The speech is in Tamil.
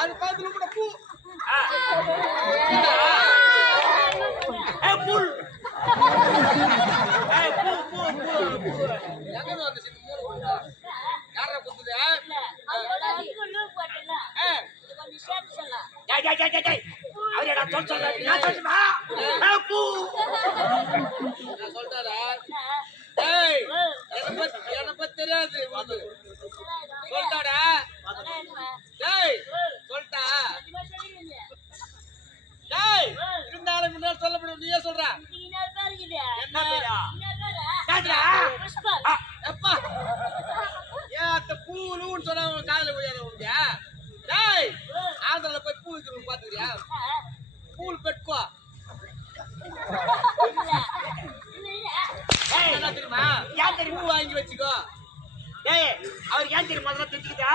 அது பாத்துல கூட பூ புல் யாரா குத்துது சொல்றாரா என்ன பத்தி தெரியாது சொல்லிட்டாடா சொல்லிட்டா இருந்தாலும் முன்னாடி சொல்ல முடியும் நீயே சொல்ற எப்பா ஏன் அத்த பூலுன்னு சொன்னா காதல போயாத உனக்கு ஆந்திரால போய் பூ வைக்கிறவங்க பாத்துக்கிறியா பூல் பெட்கோ என்ன தெரியுமா பூ வாங்கி வச்சுக்கோ அவர் ஏன் தெரியுமா தெரிஞ்சுக்கிட்டா